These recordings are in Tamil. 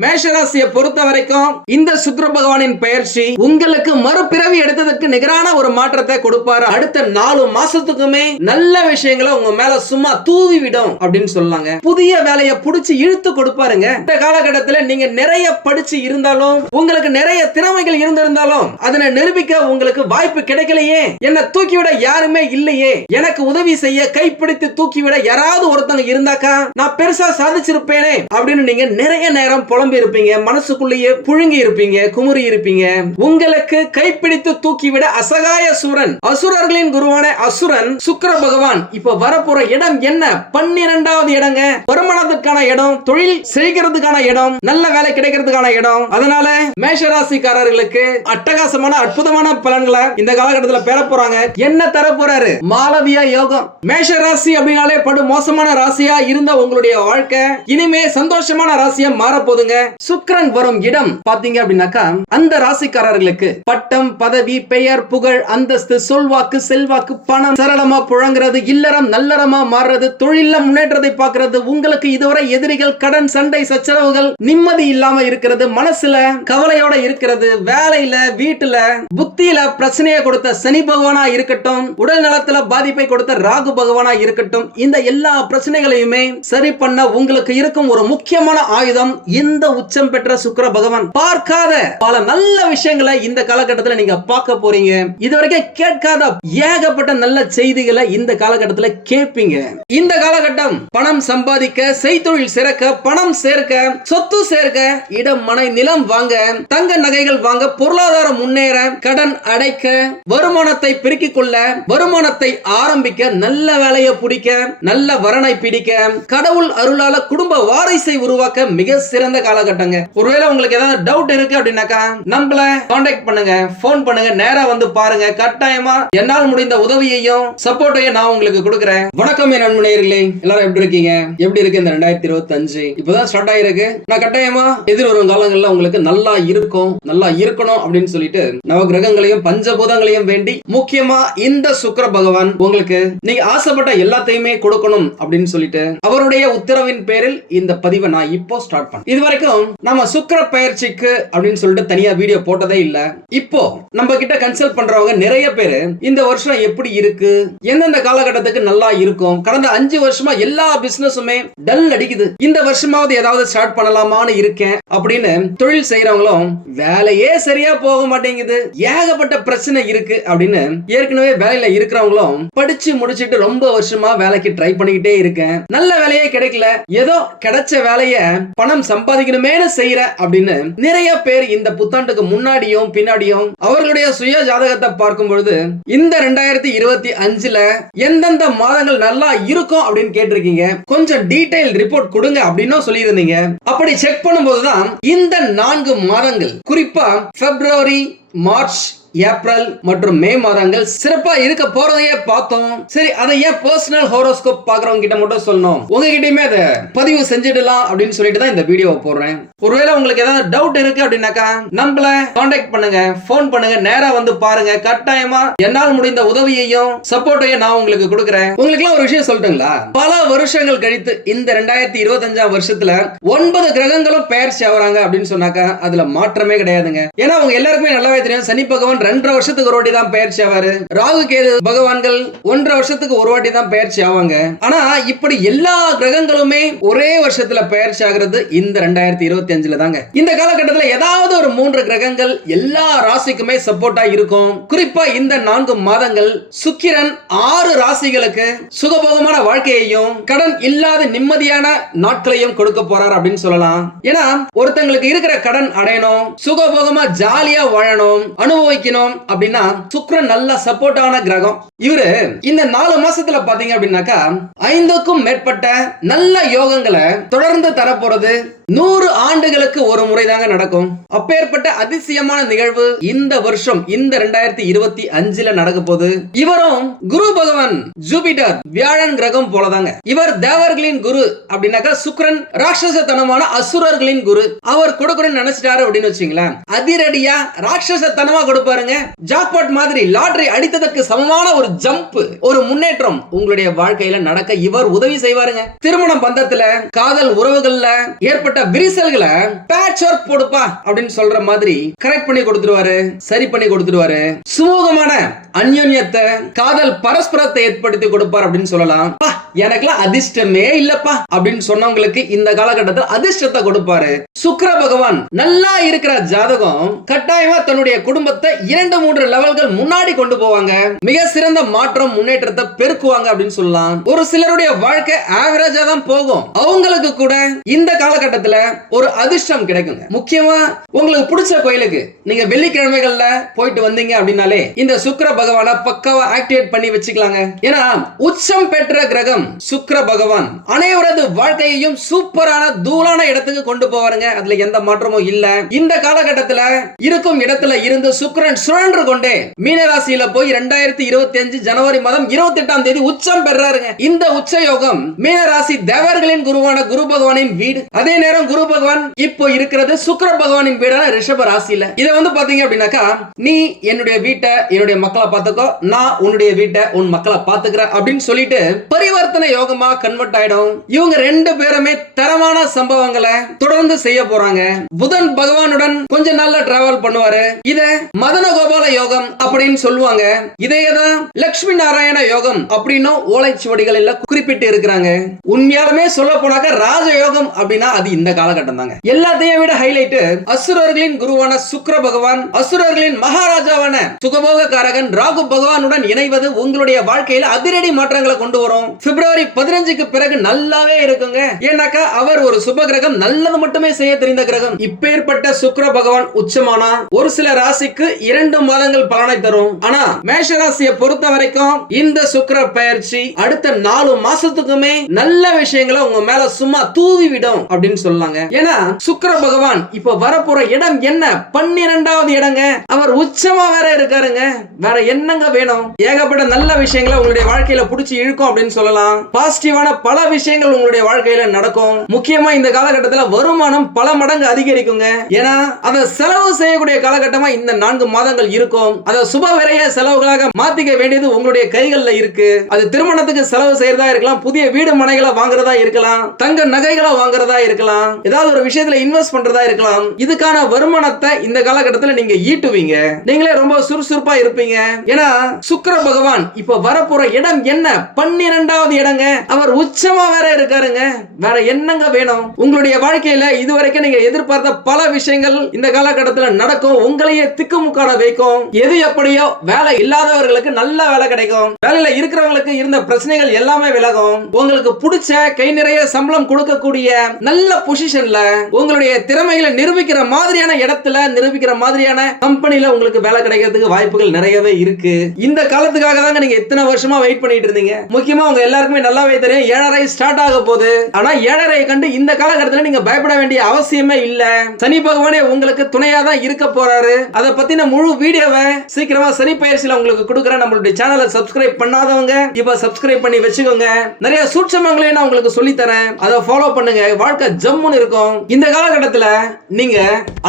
மேஷராசியை பொறுத்த வரைக்கும் இந்த சுக்கிர பகவானின் பயிற்சி உங்களுக்கு மறுபிறவி எடுத்ததற்கு நிகரான ஒரு மாற்றத்தை கொடுப்பாரு. அடுத்த நாலு மாசத்துக்குமே நல்ல விஷயங்களை உங்க மேல சும்மா தூவி விடும் அப்படின்னு சொல்லாங்க. புதிய வேலையை புடிச்சு இழுத்து கொடுப்பாருங்க. இந்த காலகட்டத்துல நீங்க நிறைய படிச்சு இருந்தாலும் உங்களுக்கு நிறைய திறமைகள் இருந்திருந்தாலும் அதனை நிரூபிக்க உங்களுக்கு வாய்ப்பு கிடைக்கலையே. என்ன தூக்கிவிட யாருமே இல்லையே. எனக்கு உதவி செய்ய கைப்பிடித்து தூக்கிவிட யாராவது ஒருத்தங்க இருந்தாக்கா நான் பெருசா சாதிச்சிருப்பேனே அப்படின்னு நீங்க நிறைய நேரம் புலம்பி இருப்பீங்க மனசுக்குள்ளேயே புழுங்கி இருப்பீங்க குமுறி இருப்பீங்க. உங்களுக்கு கைப்பிடித்து தூக்கிவிட அசகாய சூரன் அசுரர்களின் குருவான அசுரன் சுக்கர பகவான். இப்ப வரப்போற இடம் என்ன? பன்னிரெண்டாவது இடங்க. வருமானத்துக்கான இடம் தொழில் செய்கிறதுக்கான இடம் நல்ல வேலை கிடைக்கிறதுக்கான இடம். அதனால மேஷராசிக்காரர்களுக்கு அட்டகாசமான அற்புதமான பலன்களை இந்த காலகட்டத்தில் பெற போறாங்க. என்ன தர போறாரு? மாலவியா யோகம். மேஷராசி அப்படின்னாலே படு மோசமான ராசியா இருந்த உங்களுடைய வாழ்க்கை. இனிமே சந்தோஷமான ராசியா மாற போதுங்க. சுக்கிரன் வரும் இடம். பாத்தீங்க அப்படின்னாக்கா அந்த ராசிக்காரர்களுக்கு பட்டம் பதவி பெயர் புகழ் அந்தஸ்து சொல்வாக்கு செல்வாக்கு பணம் சரளமா புழங்குறது இல்லறம் நல்லறமா மாறுறது தொழில முன்னேற்றத்தை பாக்குறது உங்களுக்கு இதுவரை எதிரிகள் கடன் சண்டை சச்சரவுகள் நிம்மதி இல்லாம இருக்கிறது மனசுல கவலையோட இருக்கிறது வேலையில வீட்டுல புத்தியில பிரச்சனையை கொடுத்த சனி பகவானா இருக்கட்டும் உடல் நலத்துல பாதிப்பை கொடுத்த ராகு பகவானா இருக்கட்டும் இந்த எல்லா பிரச்சனைகளையுமே சரி பண்ண உங்களுக்கு இருக்கும் ஒரு முக்கியமான ஆயுதம் இந்த உச்சம் பெற்ற சுக்கர பகவான் பார்க்காத பல நல்ல விஷயங்களை இந்த காலகட்டத்தில் நீங்க பார்க்க போறீங்க. இதுவரைக்கும் கேட்காத ஏகப்பட்ட நல்ல செய்திகளை இந்த காலகட்டத்தில் கேட்பீங்க. இந்த காலகட்டம் பணம் சம்பாதிக்க செய்தொழில் சிறக்க பணம் சேர்க்க சொத்து சேர்க்க இடம் மனை நிலம் வாங்க தங்க நகைகள் வாங்க பொருளாதாரம் முன்னேற கடன் அடைக்க வருமானத்தை பெருக்கிக் கொள்ள வருமானத்தை ஆரம்பிக்க நல்ல வேலையை பிடிக்க நல்ல வரனை பிடிக்க கடவுள் அருளால குடும்ப வாரிசை உருவாக்க மிக சிறந்த காலகட்டங்க. ஒருவேளை உங்களுக்கு ஏதாவது டவுட் இருக்கு அப்படின்னாக்கா நம்மள காண்டாக்ட் பண்ணுங்க போன் பண்ணுங்க நேரா வந்து பாருங்க. கட்டாயமா என்னால் முடிந்த உதவியையும் சப்போர்ட்டையும் நான் உங்களுக்கு கொடுக்குறேன். வணக்கம் என் நண்பனேர்களே எல்லாரும் எப்படி இருக்கீங்க? எப்படி இருக்கு இந்த ரெண்டாயிரத்தி இருபத்தி அஞ்சு இப்பதான் ஸ்டார்ட் ஆயிருக்கு. நான் கட்டாயமா எதிர்வரும் காலங்கள்ல உங்களுக்கு நல்லா இருக்கும் நல்லா இருக்கணும் அப்படின்னு சொல்லிட்டு நவ கிரகங்களையும் பஞ்சபூதங்களையும் வேண்டி முக்கியமா இந்த சுக்கர பகவான் உங்களுக்கு நீங்க ஆசைப்பட்ட எல்லாத்தையுமே கொடுக்கணும் அப்படின்னு சொல்லிட்டு அவருடைய உத்தரவின் பேரில் இந்த பதிவை நான் இப்போ ஸ்டார்ட் பண்ணேன் இது வரைக்கும் நம்ம சுக்கர பயிற்சிக்கு அப்படின்னு சொல்லிட்டு தனியா வீடியோ போட்டதே இல்ல. இப்போ நம்ம கிட்ட கன்சல்ட் பண்றவங்க நிறைய பேரு இந்த வருஷம் எப்படி இருக்கு? எந்தெந்த காலகட்டத்துக்கு நல்லா இருக்கும்? கடந்த அஞ்சு வருஷமா எல்லா பிசினஸுமே டல் அடிக்குது. இந்த வருஷமாவது ஏதாவது ஸ்டார்ட் பண்ணலாமான்னு இருக்கேன் அப்படின்னு தொழில் செய்யறவங்களும் வேலையே சரியா போக மாட்டேங்குது. ஏகப்பட்ட பிரச்சனை இருக்கு. அப்படின்னு ஏற்கனவே வேலையில இருக்கிறவங்களும் படிச்சு முடிச்சிட்டு ரொம்ப வருஷமா வேலைக்கு ட்ரை பண்ணிக்கிட்டே இருக்கேன். நல்ல வேலையே கிடைக்கல. ஏதோ கிடைச்ச வேலைய பணம் சம்பாதிக்கணுமேனு செய்யற அப்படின்னு நிறைய பேர் இந்த புத்தாண்டுக்கு முன்னாடியும் பின்னாடியும் அவர்களுடைய சுய ஜாதகத்தை பார்க்கும் பொழுது இந்த ரெண்டாயிரத்தி இருபத்தி அஞ்சுல எந்தெந்த மாதங்கள் நல்லா இருக்கும் அப்படின்னு கேட்டிருக்கீங்க? கொஞ்சம் டீடைல் ரிப்போர்ட் கொடுங்க அப்படின்னு சொல்லியிருந்தீங்க. அப்படி செக் பண்ணும்போதுதான் இந்த நான்கு மாதங்கள் குறிப்பா பிப்ரவரி மார்ச் ஏப்ரல் மற்றும் மே மாதங்கள் சிறப்பா இருக்க போறதையே பார்த்தோம். சரி அதை ஏன் பர்சனல் ஹோரோஸ்கோப் பாக்குறவங்க கிட்ட மட்டும் சொல்லணும். உங்ககிட்டயுமே அதை பதிவு செஞ்சிடலாம் அப்படின்னு சொல்லிட்டு தான் இந்த வீடியோவை போடுறேன். ஒருவேளை உங்களுக்கு ஏதாவது டவுட் இருக்கு அப்படின்னாக்கா நம்மள காண்டாக்ட் பண்ணுங்க ஃபோன் பண்ணுங்க நேரா வந்து பாருங்க. கட்டாயமா என்னால் முடிந்த உதவியையும் சப்போர்ட்டையும் நான் உங்களுக்கு கொடுக்குறேன். உங்களுக்கு ஒரு விஷயம் சொல்லட்டுங்களா? பல வருஷங்கள் கழித்து இந்த ரெண்டாயிரத்தி இருபத்தஞ்சாம் வருஷத்துல ஒன்பது கிரகங்களும் பெயர்ச்சி ஆகுறாங்க அப்படின்னு சொன்னாக்கா அதுல மாற்றமே கிடையாதுங்க. ஏன்னா அவங்க எல்லாருக்குமே நல்லாவே தெரியும். சனி பகவான் பகவான் ரெண்டரை வருஷத்துக்கு ஒரு வாட்டி தான் பயிற்சி ஆவாரு. ராகு கேது பகவான்கள் ஒன்றரை வருஷத்துக்கு ஒரு வாட்டி தான் பயிற்சி ஆவாங்க. ஆனா இப்படி எல்லா கிரகங்களுமே ஒரே வருஷத்துல பயிற்சி ஆகிறது இந்த ரெண்டாயிரத்தி இருபத்தி அஞ்சுல தாங்க. இந்த காலகட்டத்தில் ஏதாவது ஒரு மூன்று கிரகங்கள் எல்லா ராசிக்குமே சப்போர்ட்டா இருக்கும். குறிப்பா இந்த நான்கு மாதங்கள் சுக்கிரன் ஆறு ராசிகளுக்கு சுகபோகமான வாழ்க்கையையும் கடன் இல்லாத நிம்மதியான நாட்களையும் கொடுக்க போறார் அப்படின்னு சொல்லலாம். ஏன்னா ஒருத்தங்களுக்கு இருக்கிற கடன் அடையணும் சுகபோகமா ஜாலியா வாழணும் அனுபவிக்கணும் அப்படின்னா சுக்ரன் நல்ல சப்போர்ட்டான கிரகம். இவரு இந்த நாலு மாசத்துல பாத்தீங்க அப்படின்னாக்கா ஐந்துக்கும் மேற்பட்ட நல்ல யோகங்களை தொடர்ந்து தரப்போறது நூறு ஆண்டுகளுக்கு ஒரு முறை தாங்க நடக்கும். அப்பேற்பட்ட அதிசயமான நிகழ்வு இந்த வருஷம் இந்த ரெண்டாயிரத்தி இருபத்தி அஞ்சுல நடக்க போது இவரும் குரு பகவான் ஜூபிட்டர் வியாழன் கிரகம் போலதாங்க. இவர் தேவர்களின் குரு அப்படின்னாக்கா சுக்ரன் ராட்சசத்தனமான அசுரர்களின் குரு. அவர் கொடுக்கணும்னு நினைச்சிட்டாரு அப்படின்னு வச்சுங்களேன். அதிரடியா ராட்சசத்தனமா கொடுப்பாருங்க. ஜாக்பாட் மாதிரி லாட்டரி அடித்ததற்கு சமமான ஒரு ஜம்ப் ஒரு முன்னேற்றம் உங்களுடைய வாழ்க்கையில நடக்க இவர் உதவி செய்வாருங்க. திருமணம் பந்தத்துல காதல் உறவுகள்ல ஏற்பட்ட ஏற்பட்ட விரிசல்களை பேட்ச் ஒர்க் போடுப்பா அப்படின்னு சொல்ற மாதிரி கரெக்ட் பண்ணி கொடுத்துருவாரு சரி பண்ணி கொடுத்துருவாரு. சுமூகமான அந்யோன்யத்தை காதல் பரஸ்பரத்தை ஏற்படுத்தி கொடுப்பார் அப்படின்னு சொல்லலாம். எனக்குலாம் அதிர்ஷ்டமே இல்லப்பா அப்படின்னு சொன்னவங்களுக்கு இந்த காலகட்டத்தில் அதிர்ஷ்டத்தை கொடுப்பாரு. சுக்கர பகவான் நல்லா இருக்கிற ஜாதகம் கட்டாயமா தன்னுடைய குடும்பத்தை இரண்டு மூன்று லெவல்கள் முன்னாடி கொண்டு போவாங்க. மிக சிறந்த மாற்றம் முன்னேற்றத்தை பெருக்குவாங்க அப்படின்னு சொல்லலாம். ஒரு சிலருடைய வாழ்க்கை ஆவரேஜா தான் போகும். அவங்களுக்கு கூட இந்த காலகட்டத்துல ஒரு அதிர்ஷ்டம் கிடைக்குங்க. முக்கியமா உங்களுக்கு பிடிச்ச கோயிலுக்கு நீங்க வெள்ளிக்கிழமைகள்ல போயிட்டு வந்தீங்க அப்படின்னாலே இந்த சுக்கர பகவானை பக்காவா ஆக்டிவேட் பண்ணி வச்சுக்கலாங்க. ஏன்னா உச்சம் பெற்ற கிரகம் சுக்கிர பகவான் அனைவரது வாழ்க்கையையும் சூப்பரான தூளான இடத்துக்கு கொண்டு போவாருங்க. அதுல எந்த மாற்றமும் இல்ல. இந்த காலகட்டத்துல இருக்கும் இடத்துல இருந்து சுக்கிரன் சுழன்று கொண்டே மீனராசியில போய் ரெண்டாயிரத்தி இருபத்தி அஞ்சு ஜனவரி மாதம் இருபத்தி எட்டாம் தேதி உச்சம் பெறாருங்க. இந்த உச்ச யோகம் மீனராசி தேவர்களின் குருவான குரு பகவானின் வீடு. அதே நேரம் குரு பகவான் இப்போ இருக்கிறது சுக்கர பகவானின் வீடான ரிஷப ராசியில. இதை வந்து பாத்தீங்க அப்படின்னாக்கா நீ என்னுடைய வீட்டை என்னுடைய மக்களை பார்த்துக்கோ நான் உன்னுடைய வீட்டை உன் மக்களை பார்த்துக்கிறேன் அப்படின்னு சொல்லிட்டு பரிவர்த்தனை யோகமா கன்வெர்ட் ஆயிடும்? இவங்க ரெண்டு பேருமே தரமான சம்பவங்களை தொடர்ந்து செய்ய போறாங்க. புதன் பகவானுடன் கொஞ்ச நாள்ல டிராவல் பண்ணுவாரு. இத மதன கோபால யோகம் அப்படின்னு சொல்லுவாங்க. இதையதான் லட்சுமி நாராயண யோகம் அப்படின்னு ஓலைச்சுவடிகள் குறிப்பிட்டு இருக்கிறாங்க. உண்மையாலுமே சொல்ல போனாக்க ராஜ யோகம் அப்படின்னா அது இந்த காலகட்டம் தாங்க. எல்லாத்தையும் விட ஹைலைட் அசுரர்களின் குருவான சுக்கிர பகவான் அசுரர்களின் மகாராஜாவான சுகபோக காரகன் ராகு பகவானுடன் இணைவது உங்களுடைய வாழ்க்கையில அதிரடி மாற்றங்களை கொண்டு வரும். பிப்ரவரி பதினஞ்சுக்கு பிறகு நல்லாவே இருக்குங்க. ஏன்னாக்கா அவர் ஒரு சுப கிரகம் நல்லது மட்டுமே செய்ய தெரிந்த கிரகம். இப்பேற்பட்ட சுக்கர பகவான் உச்சமானா ஒரு சில ராசிக்கு இரண்டு மாதங்கள் பலனை தரும். ஆனா மேஷ ராசியை பொறுத்த வரைக்கும் இந்த சுக்கர பயிற்சி அடுத்த நாலு மாசத்துக்குமே நல்ல விஷயங்களை உங்க மேல சும்மா தூவி விடும் அப்படின்னு சொல்லாங்க. ஏன்னா சுக்கர பகவான் இப்ப வரப்போற இடம் என்ன? பன்னிரெண்டாவது இடங்க. அவர் உச்சமா வேற இருக்காருங்க. வேற என்னங்க வேணும்? ஏகப்பட்ட நல்ல விஷயங்களை உங்களுடைய வாழ்க்கையில புடிச்சு இழுக்கும் அப்படின்னு சொல்லலாம். பாசிட்டிவான பல விஷயங்கள் உங்களுடைய வாழ்க்கையில நடக்கும். முக்கியமா இந்த காலகட்டத்துல வருமானம் பல மடங்கு அதிகரிக்குங்க. ஏன்னா அதை செலவு செய்யக்கூடிய காலகட்டமா இந்த நான்கு மாதங்கள் இருக்கும். அதை சுப விரைய செலவுகளாக மாத்திக்க வேண்டியது உங்களுடைய கைகள்ல இருக்கு. அது திருமணத்துக்கு செலவு செய்யறதா இருக்கலாம் புதிய வீடு மனைகளை வாங்குறதா இருக்கலாம் தங்க நகைகளை வாங்குறதா இருக்கலாம் ஏதாவது ஒரு விஷயத்துல இன்வெஸ்ட் பண்றதா இருக்கலாம். இதுக்கான வருமானத்தை இந்த காலகட்டத்துல நீங்க ஈட்டுவீங்க. நீங்களே ரொம்ப சுறுசுறுப்பா இருப்பீங்க. ஏன்னா சுக்கர பகவான் இப்ப வரப்போற இடம் என்ன? பன்னிரெண்டாவது இடங்க அவர் உச்சமா வேற இருக்காருங்க. வேற என்னங்க வேணும்? உங்களுடைய வாழ்க்கையில இதுவரைக்கும் நீங்க எதிர்பார்த்த பல விஷயங்கள் இந்த காலகட்டத்துல நடக்கும். உங்களையே திக்குமுக்காட வைக்கும். எது எப்படியோ வேலை இல்லாதவர்களுக்கு நல்ல வேலை கிடைக்கும். வேலையில இருக்கிறவங்களுக்கு இருந்த பிரச்சனைகள் எல்லாமே விலகும். உங்களுக்கு பிடிச்ச கை நிறைய சம்பளம் கொடுக்கக்கூடிய நல்ல பொசிஷன்ல உங்களுடைய திறமைகளை நிரூபிக்கிற மாதிரியான இடத்துல நிரூபிக்கிற மாதிரியான கம்பெனில உங்களுக்கு வேலை கிடைக்கிறதுக்கு வாய்ப்புகள் நிறையவே இருக்கு. இந்த காலத்துக்காக தாங்க நீங்க எத்தனை வருஷமா வெயிட் பண்ணிட்டு இருந்தீங்க. முக்கியமா உங்க எல்லாருக்குமே நல்லாவே தெரியும். ஏழரை ஸ்டார்ட் ஆக போகுது. ஆனா ஏழரை கண்டு இந்த காலகட்டத்தில் நீங்க பயப்பட வேண்டிய அவசியமே இல்ல. சனி பகவானே உங்களுக்கு துணையா தான் இருக்க போறாரு. அதை பத்தின முழு வீடியோவை சீக்கிரமா சனி பயிற்சியில உங்களுக்கு கொடுக்குறேன். நம்மளுடைய சேனலை சப்ஸ்கிரைப் பண்ணாதவங்க இப்ப சப்ஸ்கிரைப் பண்ணி வச்சுக்கோங்க. நிறைய சூட்சமங்களையும் நான் உங்களுக்கு சொல்லி தரேன் அதை ஃபாலோ பண்ணுங்க. வாழ்க்கை ஜம்முன்னு இருக்கும். இந்த காலகட்டத்தில் நீங்க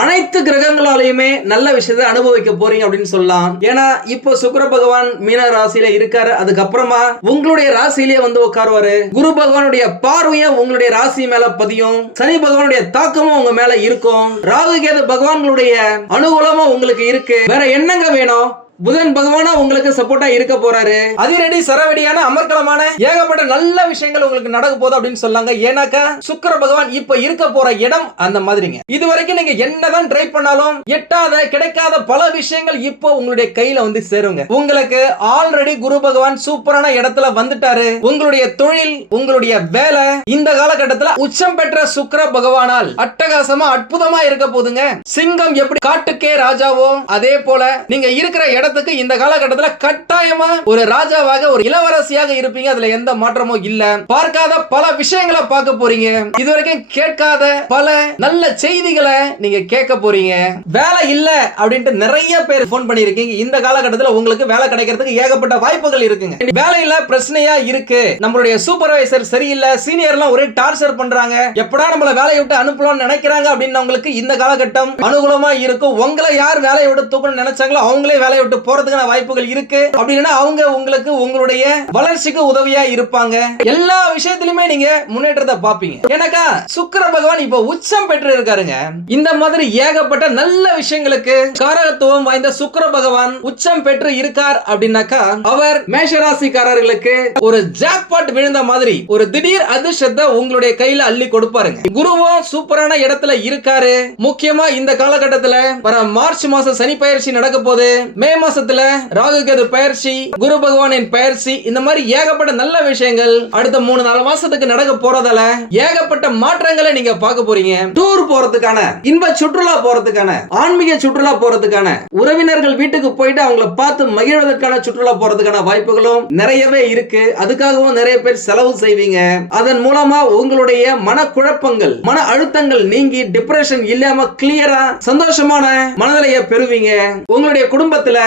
அனைத்து கிரகங்களாலையுமே நல்ல விஷயத்தை அனுபவிக்க போறீங்க அப்படின்னு சொல்லலாம். ஏன்னா இப்போ சுக்கர பகவான் மீன ராசியில இருக்காரு. அதுக்கப்புறமா உங்களுடைய ராசியிலேயே வந்து உட்காருவாரு. குரு பகவானுடைய பார்வையும் உங்களுடைய ராசி மேல பதியும். சனி பகவானுடைய தாக்கமும் உங்க மேல இருக்கும். ராகு கேது பகவான்களுடைய அனுகூலமும் உங்களுக்கு இருக்கு. வேற என்னங்க வேணும்? புதன் பகவானா உங்களுக்கு சப்போர்ட்டா இருக்க போறாரு. அதிரடி சரவடியான அமர்க்கலமான ஏகப்பட்ட நல்ல விஷயங்கள் உங்களுக்கு நடக்க போகுது அப்படின்னு சொல்லாங்க. ஏன்னாக்கா சுக்கர பகவான் இப்ப இருக்க போற இடம் அந்த மாதிரிங்க. இது வரைக்கும் நீங்க என்னதான் ட்ரை பண்ணாலும் எட்டாத கிடைக்காத பல விஷயங்கள் இப்போ உங்களுடைய கையில வந்து சேருங்க. உங்களுக்கு ஆல்ரெடி குரு பகவான் சூப்பரான இடத்துல வந்துட்டாரு. உங்களுடைய தொழில் உங்களுடைய வேலை இந்த காலகட்டத்துல உச்சம் பெற்ற சுக்கர பகவானால் அட்டகாசமா அற்புதமா இருக்க போதுங்க சிங்கம் எப்படி காட்டுக்கே ராஜாவோ அதே போல நீங்க இருக்கிற இடத்துக்கு இந்த காலகட்டத்துல கட்டாயமா ஒரு ராஜாவாக ஒரு இளவரசியாக இருப்பீங்க. அதுல எந்த மாற்றமும் இல்ல. பார்க்காத பல விஷயங்களை பார்க்க போறீங்க. இதுவரைக்கும் கேட்காத பல நல்ல செய்திகளை நீங்க கேட்க போறீங்க. வேலை இல்ல அப்படின்ட்டு நிறைய பேர் போன் பண்ணிருக்கீங்க இந்த காலகட்டத்துல உங்களுக்கு வேலை கிடைக்கிறதுக்கு ஏகப்பட்ட வாய்ப்புகள் இருக்குங்க. வேலையில பிரச்சனையா இருக்கு. நம்மளுடைய சூப்பர்வைசர் சரியில்லை சீனியர் எல்லாம் ஒரே டார்ச்சர் பண்றாங்க. எப்படா நம்மள வேலையை விட்டு அனுப்பலாம்னு நினைக்கிறாங்க அப்படின்னு உங்களுக்கு இந்த காலகட்டம் அனுகூலமா இருக்கும். உங்களை யார் வேலையை விட்டு தூக்கணும்னு நினைச்சாங்களோ அவங்களே வேலையை விட்டு விட்டு போறதுக்கான வாய்ப்புகள் இருக்கு. அப்படின்னா அவங்க உங்களுக்கு உங்களுடைய வளர்ச்சிக்கு உதவியா இருப்பாங்க. எல்லா விஷயத்திலுமே நீங்க முன்னேற்றத்தை பாப்பீங்க எனக்கா சுக்கர பகவான் இப்ப உச்சம் பெற்று இருக்காருங்க இந்த மாதிரி ஏகப்பட்ட நல்ல விஷயங்களுக்கு காரகத்துவம் வாய்ந்த சுக்கர பகவான் உச்சம் பெற்று இருக்கார் அப்படின்னாக்கா அவர் மேஷராசிக்காரர்களுக்கு ஒரு ஜாக்பாட் விழுந்த மாதிரி ஒரு திடீர் அதிர்ஷ்டத்தை உங்களுடைய கையில அள்ளி கொடுப்பாருங்க. குருவும் சூப்பரான இடத்துல இருக்காரு. முக்கியமா இந்த காலகட்டத்துல வர மார்ச் மாசம் சனி பயிற்சி நடக்க போது மே மாசத்துல ராகு கேது பயிற்சி குரு பகவானின் பயிற்சி இந்த மாதிரி ஏகப்பட்ட நல்ல விஷயங்கள் அடுத்த மூணு நாலு மாசத்துக்கு நடக்க போறதால ஏகப்பட்ட மாற்றங்களை நீங்க பார்க்க போறீங்க. டூர் போறதுக்கான இன்ப சுற்றுலா போறதுக்கான ஆன்மீக சுற்றுலா போறதுக்கான உறவினர்கள் வீட்டுக்கு போயிட்டு அவங்கள பார்த்து மகிழ்வதற்கான சுற்றுலா போறதுக்கான வாய்ப்புகளும் நிறையவே இருக்கு. அதுக்காகவும் நிறைய பேர் செலவு செய்வீங்க. அதன் மூலமா உங்களுடைய மனக்குழப்பங்கள் மன அழுத்தங்கள் நீங்கி டிப்ரெஷன் இல்லாம கிளியரா சந்தோஷமான மனநிலையை பெறுவீங்க. உங்களுடைய குடும்பத்துல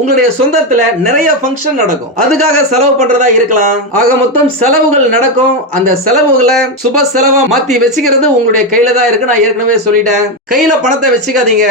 உங்களுடைய சொந்தத்துல நிறைய ஃபங்க்ஷன் நடக்கும். அதுக்காக செலவு பண்றதா இருக்கலாம். ஆக மொத்தம் செலவுகள் நடக்கும். அந்த செலவுகளை சுப செலவா மாத்தி வச்சுக்கிறது உங்களுடைய கையில தான் இருக்கு. நான் ஏற்கனவே சொல்லிட்டேன். கையில பணத்தை வச்சுக்காதீங்க.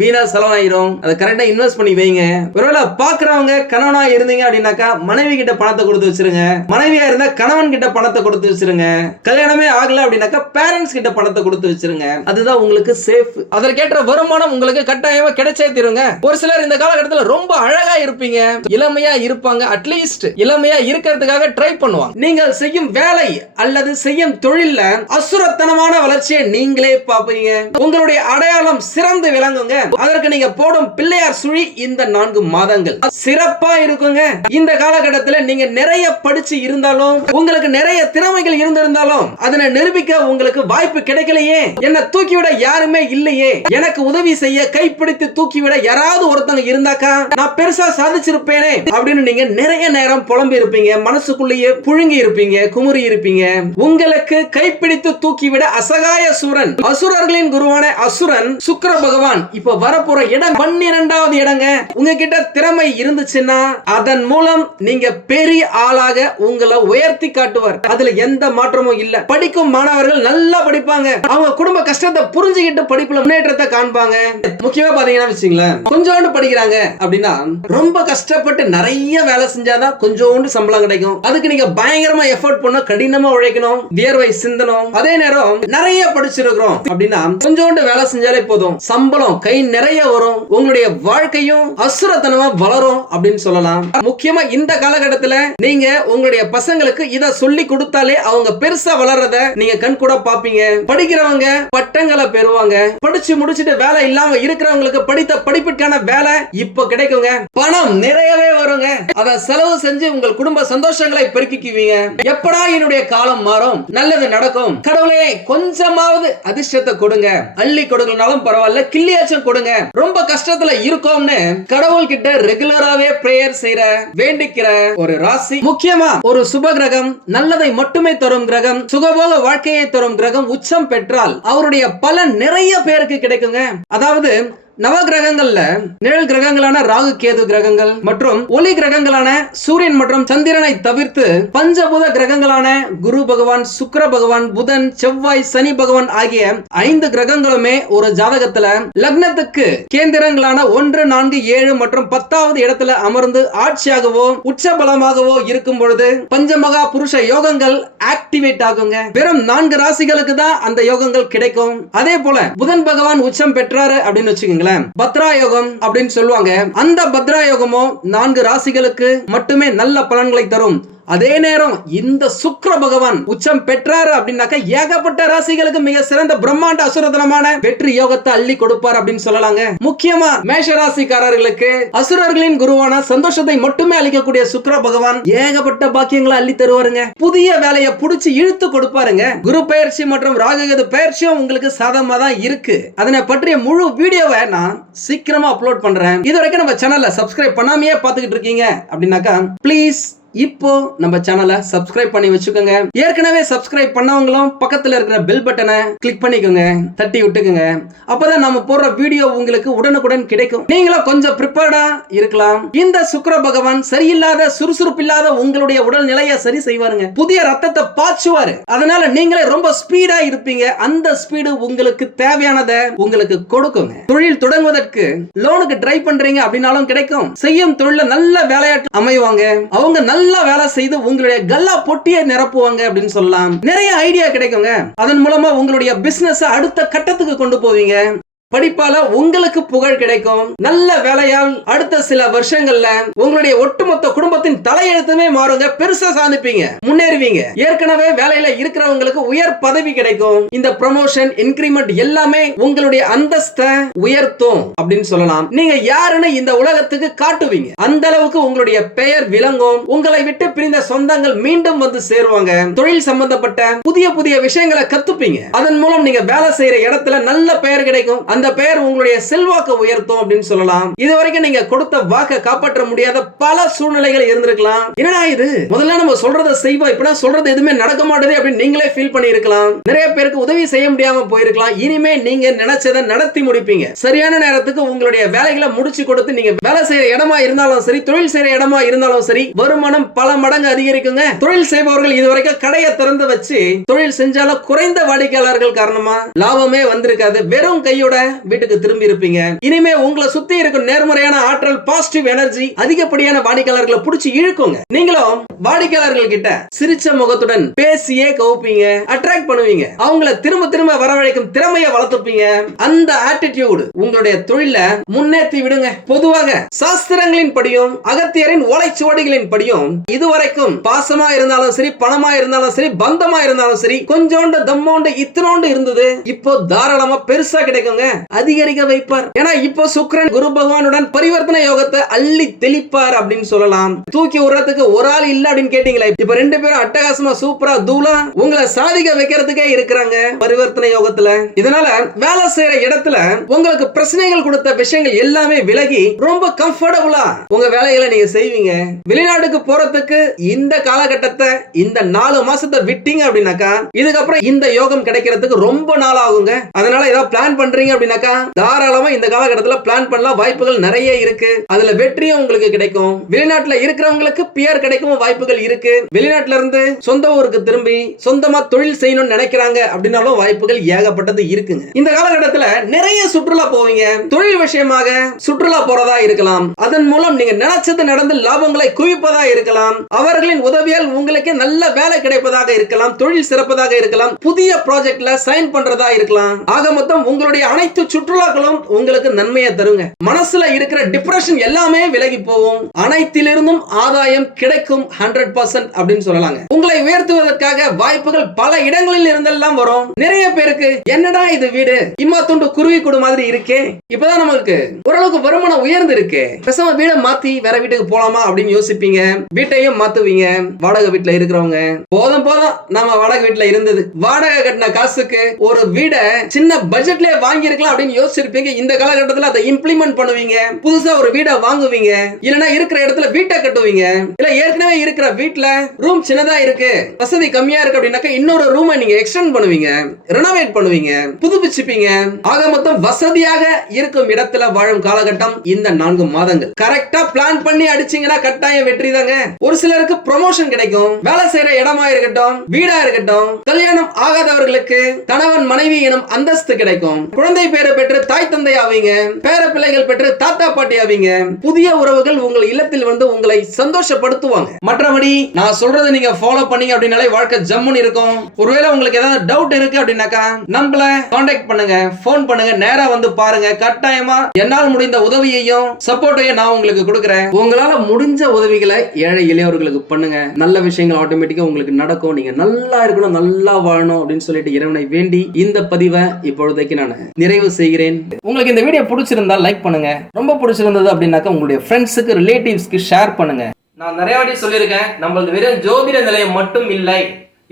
வீணா செலவாயிரும். அதை கரெக்டா இன்வெஸ்ட் பண்ணி வைங்க. ஒருவேளை பாக்குறவங்க கணவனா இருந்தீங்க அப்படின்னாக்கா மனைவி கிட்ட பணத்தை கொடுத்து வச்சிருங்க. மனைவியா இருந்தா கணவன் கிட்ட பணத்தை கொடுத்து வச்சிருங்க. கல்யாணமே ஆகல அப்படின்னாக்கா பேரண்ட்ஸ் கிட்ட பணத்தை கொடுத்து வச்சிருங்க. அதுதான் உங்களுக்கு சேஃப் அதற்கேற்ற வருமானம் உங்களுக்கு கட்டாயமா கிடைச்சே தீருங்க. ஒரு சிலர் இந்த காலகட்டத்தில் ரொம்ப அழகா இருப்பீங்க. இளமையா இருப்பாங்க அட்லீஸ்ட் இளமையா இருக்கிறதுக்காக ட்ரை பண்ணுவாங்க. நீங்கள் செய்யும் வேலை அல்லது செய்யும் தொழில்ல அசுரத்தனமான வளர்ச்சியை நீங்களே பார்ப்பீங்க. உங்களுடைய அடையாளம் சிறந்து விளங்குங்க. அதற்கு நீங்க போடும் பிள்ளையார் சுழி இந்த நான்கு மாதங்கள். சிறப்பா இருக்குங்க. இந்த காலகட்டத்தில் நீங்க நிறைய படிச்சு இருந்தாலும் உங்களுக்கு நிறைய திறமைகள் இருந்திருந்தாலும் அதனை நிரூபிக்க உங்களுக்கு வாய்ப்பு கிடைக்கலையே. என்ன தூக்கிவிட யாருமே இல்லையே. எனக்கு உதவி செய்ய கைப்பிடித்து தூக்கிவிட யாராவது ஒருத்தங்க இருந்தாக்கா நான் பெருசா சாதிச்சிருப்பேனே அப்படின்னு நீங்க நிறைய நேரம் புலம்பி இருப்பீங்க மனசுக்குள்ளேயே புழுங்கி இருப்பீங்க குமுறி இருப்பீங்க. உங்களுக்கு கைப்பிடித்து தூக்கிவிட அசகாய சூரன் அசுரர்களின் குருவான அசுரன் சுக்கர பகவான். இப்ப வரப்போற இடம் பன்னிரெண்டாவது இடங்க. உங்ககிட்ட திறமை இருந்துச்சுன்னா அதன் மூலம் நீங்க பெரிய ஆளாக உங்களை உயர்த்தி காட்டுவார். அதுல எந்த மாற்றமும் இல்ல. படிக்கும் மாணவர்கள் நல்லா படிப்பாங்க. அவங்க குடும்ப கஷ்டத்தை புரிஞ்சுக்கிட்டு படிப்புல முன்னேற்றத்தை காண்பாங்க. முக்கியமா பாத்தீங்கன்னா வச்சுங்களேன் கொஞ்சோண்டு படிக்கிறாங்க அப்படி அப்படின்னா ரொம்ப கஷ்டப்பட்டு நிறைய வேலை செஞ்சாதான் கொஞ்சோண்டு சம்பளம் கிடைக்கும். அதுக்கு நீங்க பயங்கரமா எஃபோர்ட் பண்ண கடினமா உழைக்கணும் வியர்வை சிந்தனம் அதே நேரம் நிறைய படிச்சிருக்கிறோம் அப்படின்னா கொஞ்சோண்டு வேலை செஞ்சாலே போதும். சம்பளம் கை நிறைய வரும். உங்களுடைய வாழ்க்கையும் அசுரத்தனமா வளரும் அப்படின்னு சொல்லலாம். முக்கியமா இந்த காலகட்டத்துல நீங்க உங்களுடைய பசங்களுக்கு இத சொல்லி கொடுத்தாலே அவங்க பெருசா வளர்றத நீங்க கண் கூட பாப்பீங்க படிக்கிறவங்க பட்டங்களை பெறுவாங்க. படிச்சு முடிச்சிட்டு வேலை இல்லாம இருக்கிறவங்களுக்கு படித்த படிப்புக்கான வேலை இப்ப கிடைக்குங்க. பணம் நிறையவே வருங்க. அதை செலவு செஞ்சு உங்கள் குடும்ப சந்தோஷங்களை பெருக்கிக்குவீங்க. எப்படா என்னுடைய காலம் மாறும்? நல்லது நடக்கும். கடவுளே கொஞ்சமாவது அதிர்ஷ்டத்தை கொடுங்க. அள்ளி கொடுங்கனாலும் பரவாயில்ல கிள்ளியாச்சும் கொடுங்க. ரொம்ப கஷ்டத்துல இருக்கோம்னு கடவுள் கிட்ட ரெகுலராவே பிரேயர் செய்யற வேண்டிக்கிற ஒரு ராசி. முக்கியமா ஒரு சுப கிரகம் நல்லதை மட்டுமே தரும் கிரகம். சுகபோக வாழ்க்கையை தரும் கிரகம் உச்சம் பெற்றால் அவருடைய பலன் நிறைய பேருக்கு கிடைக்குங்க. அதாவது நவ கிரகங்கள்ல நிழல் கிரகங்களான ராகு கேது கிரகங்கள் மற்றும் ஒளி கிரகங்களான சூரியன் மற்றும் சந்திரனை தவிர்த்து பஞ்சபூத கிரகங்களான குரு பகவான் சுக்கர பகவான் புதன் செவ்வாய் சனி பகவான் ஆகிய ஐந்து கிரகங்களுமே ஒரு ஜாதகத்துல லக்னத்துக்கு கேந்திரங்களான ஒன்று நான்கு ஏழு மற்றும் பத்தாவது இடத்துல அமர்ந்து ஆட்சியாகவோ உச்ச பலமாகவோ இருக்கும் பொழுது பஞ்சமகா புருஷ யோகங்கள் ஆக்டிவேட் ஆகுங்க. வெறும் நான்கு ராசிகளுக்கு தான் அந்த யோகங்கள் கிடைக்கும். அதே போல புதன் பகவான் உச்சம் பெற்றாரு அப்படின்னு வச்சுக்கோங்க வச்சுக்கோங்களேன் பத்ரா யோகம் அப்படின்னு சொல்லுவாங்க. அந்த பத்ராயோகமோ நான்கு ராசிகளுக்கு மட்டுமே நல்ல பலன்களை தரும். அதே நேரம் இந்த சுக்கர பகவான் உச்சம் பெற்றாரு அப்படின்னாக்க ஏகப்பட்ட ராசிகளுக்கு மிக சிறந்த பிரம்மாண்ட அசுரதனமான வெற்றி யோகத்தை அள்ளி கொடுப்பார் அப்படின்னு சொல்லலாங்க. முக்கியமா மேஷ ராசிக்காரர்களுக்கு அசுரர்களின் குருவான சந்தோஷத்தை மட்டுமே அளிக்கக்கூடிய சுக்கர பகவான் ஏகப்பட்ட பாக்கியங்களை அள்ளி தருவாருங்க. புதிய வேலையை புடிச்சு இழுத்து கொடுப்பாருங்க. குரு பயிற்சி மற்றும் ராககது பயிற்சியும் உங்களுக்கு சாதகமா தான் இருக்கு. அதனை பற்றிய முழு வீடியோவை நான் சீக்கிரமா அப்லோட் பண்றேன். இது வரைக்கும் நம்ம சேனல்ல சப்ஸ்கிரைப் பண்ணாமையே பார்த்துக்கிட்டு இருக்கீங்க அப்படின்னாக்கா ப்ளீஸ் இப்போ நம்ம சேனலை சப்ஸ்கிரைப் பண்ணி வச்சுக்கோங்க. ஏற்கனவே சப்ஸ்கிரைப் பண்ணவங்களும் பக்கத்துல இருக்கிற பெல் பட்டனை கிளிக் பண்ணிக்கோங்க. தட்டி விட்டுக்கோங்க. அப்பதான் நம்ம போடுற வீடியோ உங்களுக்கு உடனுக்குடன் கிடைக்கும். நீங்களும் கொஞ்சம் ப்ரிப்பேர்டா இருக்கலாம். இந்த சுக்கர பகவான் சரியில்லாத சுறுசுறுப்பில்லாத உங்களுடைய உடல் நிலையை சரி செய்வாருங்க. புதிய ரத்தத்தை பாய்ச்சுவாரு. அதனால நீங்களே ரொம்ப ஸ்பீடா இருப்பீங்க. அந்த ஸ்பீடு உங்களுக்கு தேவையானதை உங்களுக்கு கொடுக்குங்க. தொழில் தொடங்குவதற்கு லோனுக்கு ட்ரை பண்றீங்க அப்படின்னாலும் கிடைக்கும். செய்யும் தொழில நல்ல வேலையாட்டு அமைவாங்க. அவங்க நல்ல வேலை செய்து உங்களுடைய கல்லா பொட்டியை நிரப்புவாங்க அப்படின்னு சொல்லலாம். நிறைய ஐடியா கிடைக்குங்க. அதன் மூலமா உங்களுடைய பிசினஸ் அடுத்த கட்டத்துக்கு கொண்டு போவீங்க. படிப்பால உங்களுக்கு புகழ் கிடைக்கும். நல்ல வேலையால் அடுத்த சில வருஷங்கள்ல உங்களுடைய ஒட்டுமொத்த குடும்பத்தின் தலையெழுத்துமே மாறுங்க. பெருசா சாதிப்பீங்க. முன்னேறுவீங்க. ஏற்கனவே வேலையில இருக்கிறவங்களுக்கு உயர் பதவி கிடைக்கும். இந்த ப்ரமோஷன் இன்கிரிமெண்ட் எல்லாமே உங்களுடைய அந்தஸ்தை உயர்த்தும் அப்படின்னு சொல்லலாம். நீங்க யாருன்னு இந்த உலகத்துக்கு காட்டுவீங்க. அந்த அளவுக்கு உங்களுடைய பெயர் விளங்கும். உங்களை விட்டு பிரிந்த சொந்தங்கள் மீண்டும் வந்து சேருவாங்க. தொழில் சம்பந்தப்பட்ட புதிய புதிய விஷயங்களை கத்துப்பீங்க. அதன் மூலம் நீங்க வேலை செய்யற இடத்துல நல்ல பெயர் கிடைக்கும். அந்த பெயர் உங்களுடைய செல்வாக்கு உயர்த்தும் அப்படின்னு சொல்லலாம். இது வரைக்கும் நீங்க கொடுத்த வாக்கை காப்பாற்ற முடியாத பல சூழ்நிலைகள் இருந்திருக்கலாம். என்னடா இது? முதல்ல நம்ம சொல்றத செய்வோம். இப்பனா சொல்றது எதுவுமே நடக்க மாட்டேது அப்படின்னு நீங்களே ஃபீல் பண்ணி இருக்கலாம் நிறைய பேருக்கு உதவி செய்ய முடியாம போயிருக்கலாம். இனிமே நீங்க நினைச்சதை நடத்தி முடிப்பீங்க. சரியான நேரத்துக்கு உங்களுடைய வேலைகளை முடிச்சு கொடுத்து நீங்க வேலை செய்யற இடமா இருந்தாலும் சரி தொழில் செய்யற இடமா இருந்தாலும் சரி வருமானம் பல மடங்கு அதிகரிக்குங்க. தொழில் செய்பவர்கள் இதுவரைக்கும் கடையை திறந்து வச்சு தொழில் செஞ்சாலும் குறைந்த வாடிக்கையாளர்கள் காரணமா லாபமே வந்திருக்காது. வெறும் கையோட வீட்டுக்கு திரும்பி இருப்பீங்க. இனிமே உங்களை சுத்தி இருக்கும் நேர்மறையான ஆற்றல் பாசிட்டிவ் எனர்ஜி அதிகப்படியான வாடிக்கையாளர்களை பிடிச்சி இழுக்குங்க. நீங்களும் வாடிக்கையாளர்கள் கிட்ட சிரிச்ச முகத்துடன் பேசியே கவுப்பீங்க அட்ராக்ட் பண்ணுவீங்க. அவங்கள திரும்ப திரும்ப வரவழைக்கும் திறமையை வளர்த்துப்பீங்க. அந்த ஆட்டிடியூடு உங்களுடைய தொழில முன்னேற்றி விடுங்க. பொதுவாக சாஸ்திரங்களின் படியும் அகத்தியரின் ஓலைச்சுவடிகளின் படியும் இதுவரைக்கும் பாசமா இருந்தாலும் சரி பணமா இருந்தாலும் சரி பந்தமா இருந்தாலும் சரி கொஞ்சோண்டு தம்மோண்டு இத்தனோண்டு இருந்தது. இப்போ தாராளமா பெருசா கிடைக்குங்க. அதிகரிக்க வைப்பார். ஏன்னா இப்போ சுக்கிரன் குரு பகவானுடன் பரிவர்த்தனை யோகத்தை அள்ளி தெளிப்பார் அப்படின்னு சொல்லலாம். தூக்கி விடுறதுக்கு ஒரு ஆள் இல்ல அப்படின்னு கேட்டீங்களா இப்ப ரெண்டு பேரும் அட்டகாசமா சூப்பரா தூளா உங்களை சாதிக்க வைக்கிறதுக்கே இருக்கிறாங்க பரிவர்த்தனை யோகத்துல. இதனால வேலை செய்யற இடத்துல உங்களுக்கு பிரச்சனைகள் கொடுத்த விஷயங்கள் எல்லாமே விலகி ரொம்ப கம்ஃபர்டபுளா உங்க வேலைகளை நீங்க செய்வீங்க. வெளிநாட்டுக்கு போறதுக்கு இந்த காலகட்டத்தை இந்த நாலு மாசத்தை விட்டீங்க அப்படின்னாக்கா இதுக்கப்புறம் இந்த யோகம் கிடைக்கிறதுக்கு ரொம்ப நாள் ஆகுங்க. அதனால ஏதாவது பிளான் பண்றீங்க அப்படின்னாக்கா தாராளமா இந்த காலகட்டத்தில் பிளான் பண்ணலாம். வாய்ப்புகள் நிறைய இருக்கு. அதுல வெற்றியும் உங்களுக்கு கிடைக்கும். வெளிநாட்டுல இருக்கிறவங்களுக்கு பியர் கிடைக்கும் வாய்ப்புகள் இருக்கு. வெளிநாட்டுல இருந்து சொந்த ஊருக்கு திரும்பி சொந்தமா தொழில் செய்யணும்னு நினைக்கிறாங்க அப்படின்னாலும் வாய்ப்புகள் ஏகப்பட்டது இருக்குங்க. இந்த காலகட்டத்துல நிறைய சுற்றுலா போவீங்க. தொழில் விஷயமாக சுற்றுலா போறதா இருக்கலாம். அதன் மூலம் நீங்க நினைச்சது நடந்து லாபங்களை குவிப்பதா இருக்கலாம். அவர்களின் உதவியால் உங்களுக்கு நல்ல வேலை கிடைப்பதாக இருக்கலாம். தொழில் சிறப்பதாக இருக்கலாம். புதிய ப்ராஜெக்ட்ல சைன் பண்றதா இருக்கலாம். ஆக மொத்தம் உங்களுடைய அனைத்து சுற்றுலாக்களும் உங்களுக்கு நன்மையை தருங்க. மனசுல இருக்கிற டிப்ரெஷன் எல்லாமே விலகி போகும். அனைத்திலிருந்தும் ஆதாயம் கிடைக்கும் ஹண்ட்ரட் பர்சன்ட் அப்படின்னு சொல்லலாங்க. உங்களை உயர்த்துவதற்காக வாய்ப்புகள் பல இடங்களில் இருந்தெல்லாம் வரும். நிறைய பேருக்கு என்னடா இது வீடு? இம்மா துண்டு குருவி கூடு மாதிரி இருக்கே. இப்பதான் நமக்கு ஓரளவுக்கு வருமானம் உயர்ந்து இருக்கு பேசாம வீடை மாத்தி வேற வீட்டுக்கு போலாமா அப்படின்னு யோசிப்பீங்க. வீட்டையும் மாத்துவீங்க. வாடகை வீட்டுல இருக்கிறவங்க. போதும் போதும். நம்ம வாடகை வீட்டுல இருந்தது. வாடகை கட்டின காசுக்கு ஒரு வீடை சின்ன பட்ஜெட்லயே வாங்கி இருக்கலாம் அப்படின்னு யோசிச்சிருப்பீங்க. இந்த காலகட்டத்துல அதை இம்ப்ளிமெண்ட் பண்ணுவீங்க. புதுசா ஒரு வீடை வாங்குவீங்க. இல்லனா இருக்கிற இடத்துல வீட்டை கட்டுவீங்க. இல்ல ஏற்கனவே இருக்கிற வீட்டுல ரூம் சின்னதா இருக்கு. வசதி கம்மியா இருக்கு அப்படின்னாக்க இன்னொரு ரூமை நீங்க எக்ஸ்டெண்ட் பண்ணுவீங்க. ரெனோவேட் பண்ணுவீங்க. புதுப்பிச்சுப்பீங்க. ஆக மொத்தம் வசதியாக இருக்கும் இடத்துல வாழும் காலகட்டம் இந்த நான்கு மாதங்கள். கரெக்டா பிளான் பண்ணி அடிச்சீங்கன்னா கட்டாயம் வெற்றி தாங்க. ஒரு சிலருக்கு ப்ரொமோஷன் கிடைக்கும். வேலை செய்யற இடமா இருக்கட்டும் வீடா இருக்கட்டும் கல்யாணம் ஆகாதவர்களுக்கு கணவன் மனைவி எனும் அந்தஸ்து கிடைக்கும். குழந்தை பேரை பெற்று தாய் தந்தை ஆவீங்க. பேர பிள்ளைகள் பெற்று தாத்தா பாட்டி ஆவீங்க. புதிய உறவுகள் உங்கள் இல்லத்தில் வந்து உங்களை சந்தோஷப்படுத்துவாங்க. மற்றபடி நான் சொல்றதை நீங்க ஃபாலோ பண்ணீங்க அப்படின்னாலே வாழ்க்கை ஜம்முன்னு இருக்கும். ஒருவேளை உங்களுக்கு ஏதாவது டவுட் இருக்கு அப்படின்னாக்கா நம்மள காண்டாக்ட் பண்ணுங்க ஃபோன் பண்ணுங்க நேரா வந்து பாருங்க. கட்டாயமா என்னால் முடிந்த உதவியையும் சப்போர்ட்டையும் நான் உங்களுக்கு கொடுக்குறேன். உங்களால முடிஞ்ச உதவிகளை ஏழை இளையவர்களுக்கு பண்ணுங்க. நல்ல விஷயங்கள் ஆட்டோமேட்டிக்கா உங்களுக்கு நடக்கும். நீங்க நல்லா இருக்கணும் நல்லா வாழணும் அப்படின்னு சொல்லிட்டு இறைவனை வேண்டி இந்த பதிவை இப்பொழுதைக்கு நான் நிறைவு செய்கிறேன். உங்களுக்கு இந்த வீடியோ பிடிச்சிருந்தா லைக் பண்ணுங்க. ரொம்ப பிடிச்சிருந்தது அப்படின்னாக்கா உங்களுடைய ஃப்ரெண்ட்ஸுக்கு ரிலேட்டிவ்ஸ்க்கு ஷேர் பண்ணுங்க. நான் நிறைய வாட்டி சொல்லியிருக்கேன் நம்மளது வெறும் ஜோதிட நிலையம் மட்டும் இல்லை.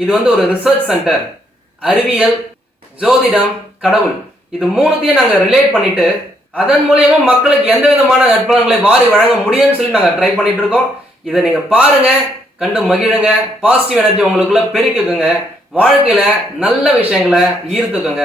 இது வந்து ஒரு ரிசர்ச் சென்டர் அறிவியல் ஜோதிடம் கடவுள். இது மூணுத்தையும் நாங்க ரிலேட் பண்ணிட்டு அதன் மூலயமா மக்களுக்கு எந்த விதமான நற்பலன்களை வாரி வழங்க முடியும்னு சொல்லி நாங்க ட்ரை பண்ணிட்டு இருக்கோம். இதை நீங்க பாருங்க கண்டு மகிழுங்க பாசிட்டிவ் எனர்ஜி உங்களுக்குள்ள பெருக்குக்குங்க வாழ்க்கையில நல்ல விஷயங்களை ஈர்த்துக்குங்க.